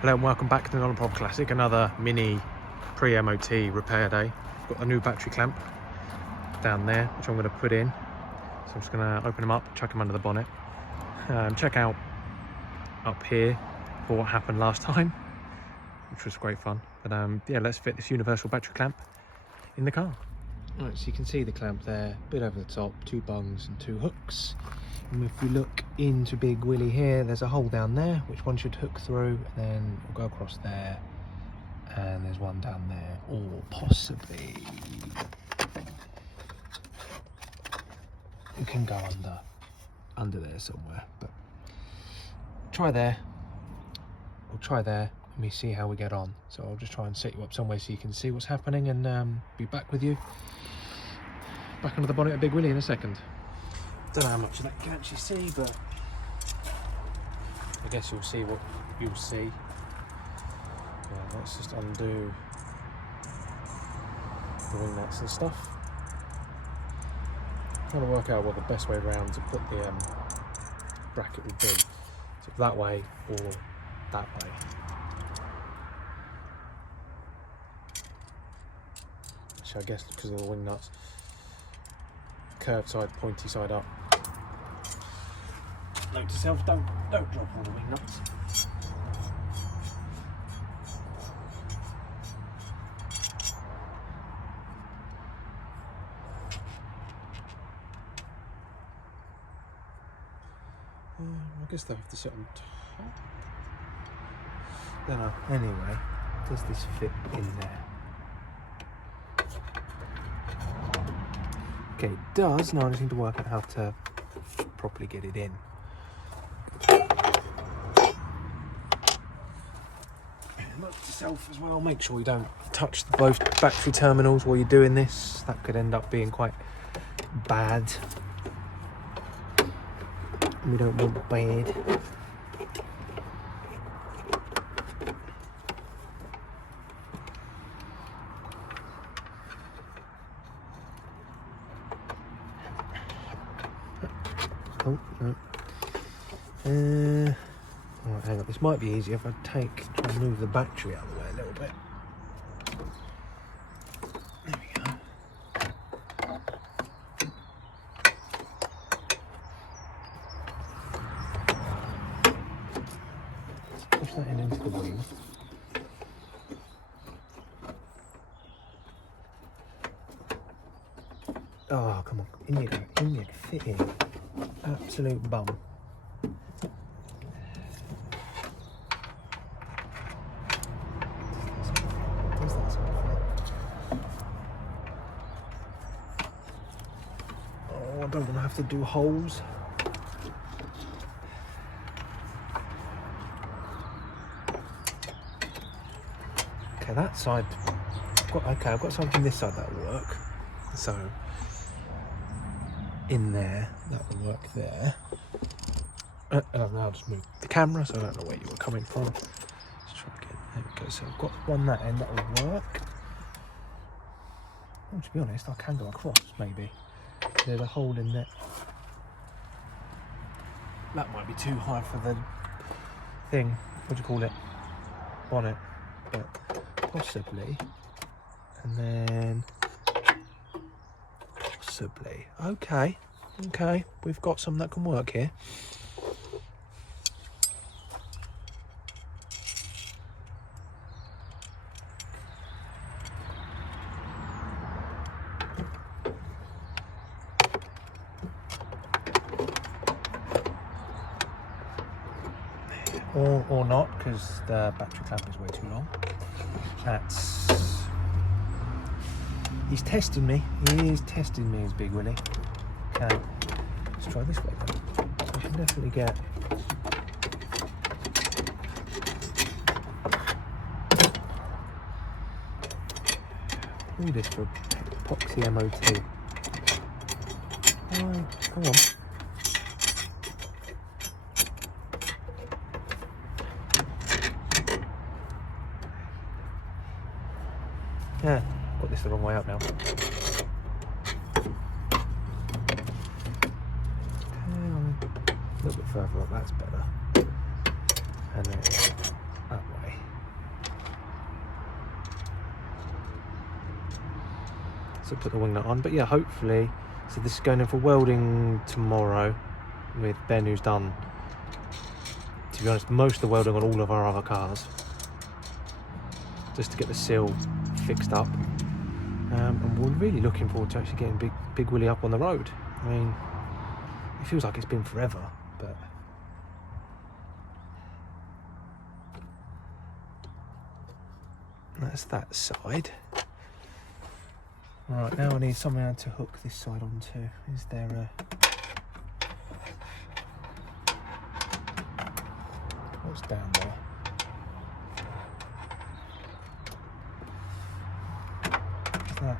Hello and welcome back to the Non-Pop Classic, another mini pre-MOT repair day. I've got a new battery clamp down there, which I'm going to put in. So I'm just going to open them up, chuck them under the bonnet, check out up here for what happened last time, which was great fun. But yeah, let's fit this universal battery clamp in the car. Right, so you can see the clamp there, a bit over the top, 2 bungs and 2 hooks. And if you look into Big Willy here, there's a hole down there, which one should hook through, and then we'll go across there, and there's one down there, or possibly you can go under there somewhere, but try there, or try there, and we see how we get on. So I'll just try and set you up some way so you can see what's happening, and be back with you, back under the bonnet of Big Willy in a second. Don't know how much of that you can actually see, but I guess you'll see what you'll see. Yeah, let's just undo the wing nuts and stuff. Trying to work out what the best way around to put the bracket would be. So that way or that way. So I guess because of the wing nuts, curved side, pointy side up. Note to self, don't drop all the wing nuts. I guess they'll have to sit on top. Don't know. Anyway, does this fit in there? Okay, it does. Now I just need to work out how to properly get it in. Note to self as well, make sure you don't touch both battery terminals while you're doing this. That could end up being quite bad. We don't want bad. Oh, no. Alright, hang on. This might be easier if I try and move the battery out of the way a little bit. There we go. Let's push that in into the wing. Oh, come on. In you go. In you go. Fit in. Absolute bum. Oh, I don't want to have to do holes. Okay, that side. I've got something this side that'll work. So in there, that will work there. I'll just move the camera so I don't know where you were coming from. Let's try again. There we go. So I've got one that end that will work. Oh, to be honest, I can go across maybe. There's a hole in there. That might be too high for the thing. What do you call it? Bonnet. But possibly. And then possibly. Okay. Okay. We've got some that can work here. Or not, because the battery clamp is way too long. He's testing me. He is testing me, as Big Willy. Okay, let's try this way then. So I can definitely get. All this for epoxy MOT. Right, come on. Yeah, got this the wrong way up now. A little bit further up, that's better. And then that way. So put the wing nut on. But yeah, hopefully, so this is going in for welding tomorrow with Ben, who's done, to be honest, most of the welding on all of our other cars, just to get the seal fixed up. And we're really looking forward to actually getting Big Willy up on the road. I mean, it feels like it's been forever, but that's that side. Right, now I need something to hook this side onto. Is there a... what's down there? What's that?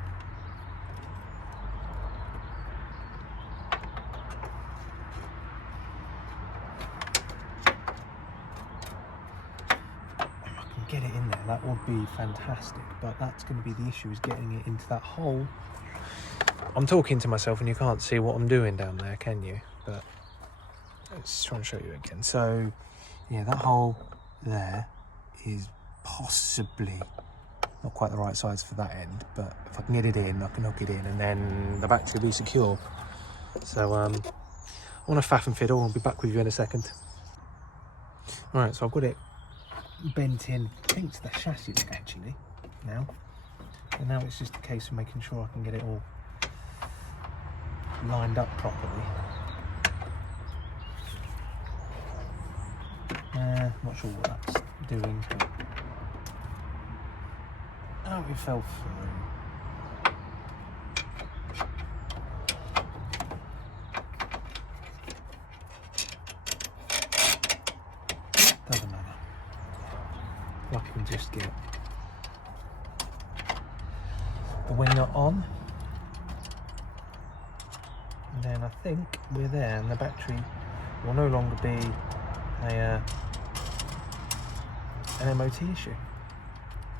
Get it in there, that would be fantastic, but that's going to be the issue, is getting it into that hole. I'm talking to myself and you can't see what I'm doing down there, can you? But let's try and show you again. So yeah, that hole there is possibly not quite the right size for that end, but if I can get it in, I can hook it in and then the battery will be secure. So I want to faff and fiddle. I'll be back with you in a second. Alright, so I've got it bent in, I think, to the chassis actually now, and now it's just a case of making sure I can get it all lined up properly. Not sure what that's doing, but oh, it fell through. Doesn't matter. I can just get the wing nut on, and then I think we're there, and the battery will no longer be an MOT issue.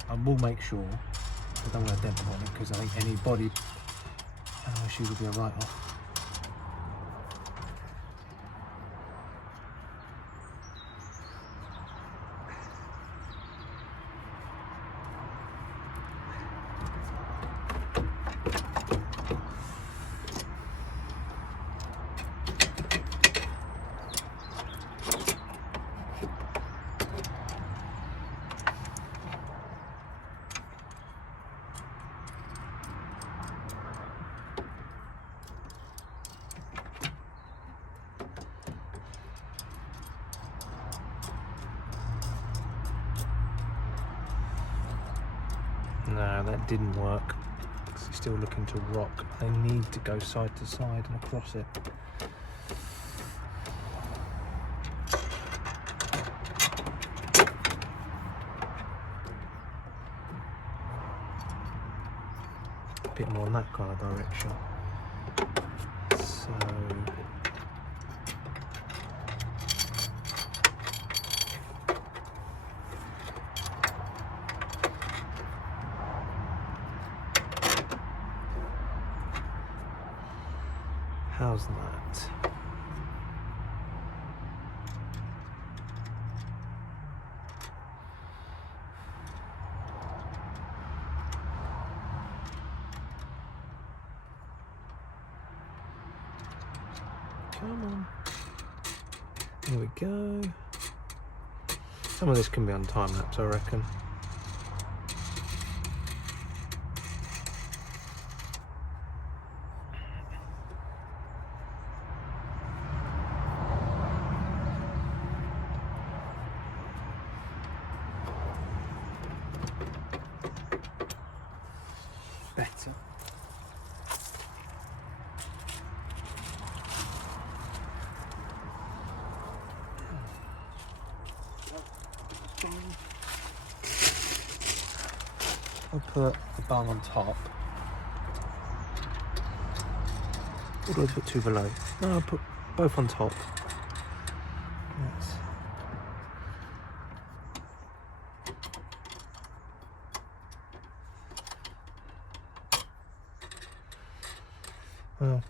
I will make sure I don't want to dent on it, because I think any body issue would be a write-off. No, that didn't work. It's still looking to rock. They need to go side to side and across it. A bit more in that kind of direction. So how's that? Come on. There we go. Some of this can be on time lapse, I reckon. Better. I'll put the bung on top. Or do I put two below? No, I'll put both on top. That's... well,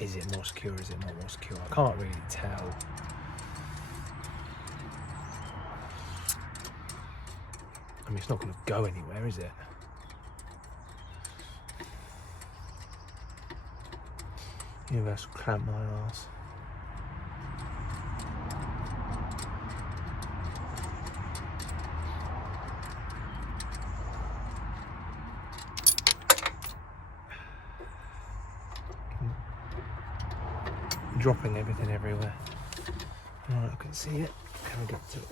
is it more secure? Is it not more secure? I can't really tell. mean, it's not going to go anywhere, is it? Universal clamp my arse. Dropping everything everywhere. Alright, I can see it. Can I get to it?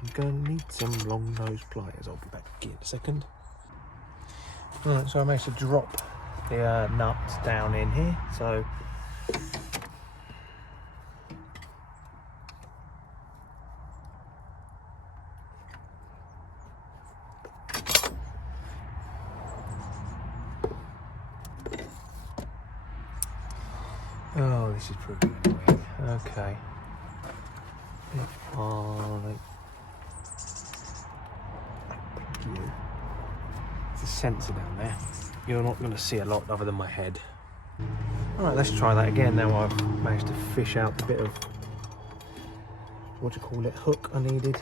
I'm going to need some long nose pliers. I'll be back in a second. Alright, so I managed to drop the nuts down in here. So oh, this is pretty annoying. Okay. There's a sensor down there. You're not going to see a lot other than my head. Alright, let's try that again. Now I've managed to fish out the bit of, what do you call it, hook I needed.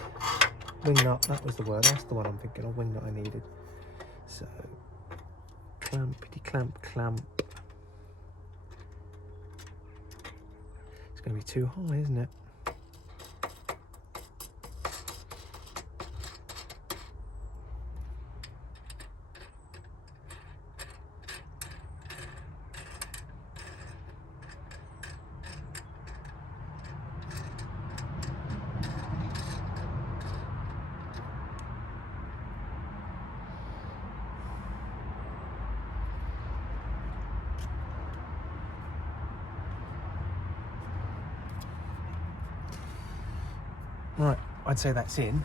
Wing nut, that was the word. That's the one I'm thinking of, wing nut I needed. So, clampity clamp clamp. It's going to be too high, isn't it? Right, I'd say that's in.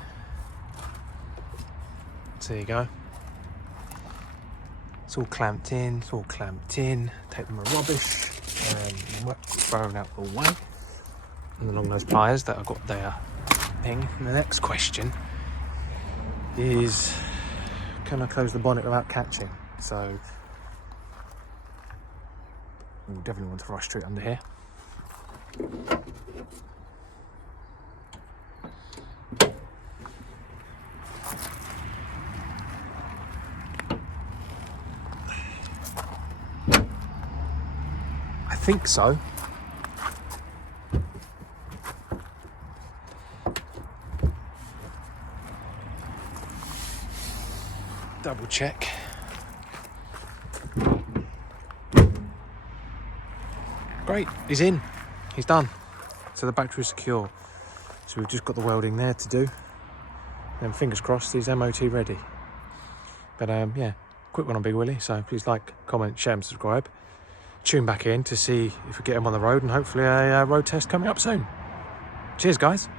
So there you go. It's all clamped in, it's all clamped in. Take them a rubbish and thrown out the way. And the long nose pliers that I've got there. Thing. And the next question is, can I close the bonnet without catching? So we'll definitely want to rush straight under here. I think so. Double check. Great, he's in. He's done. So the battery is secure. So we've just got the welding there to do. Then fingers crossed, he's MOT ready. But yeah, quick one on Big Willy. So please like, comment, share and subscribe. Tune back in to see if we get him on the road, and hopefully a road test coming up soon. Cheers, guys.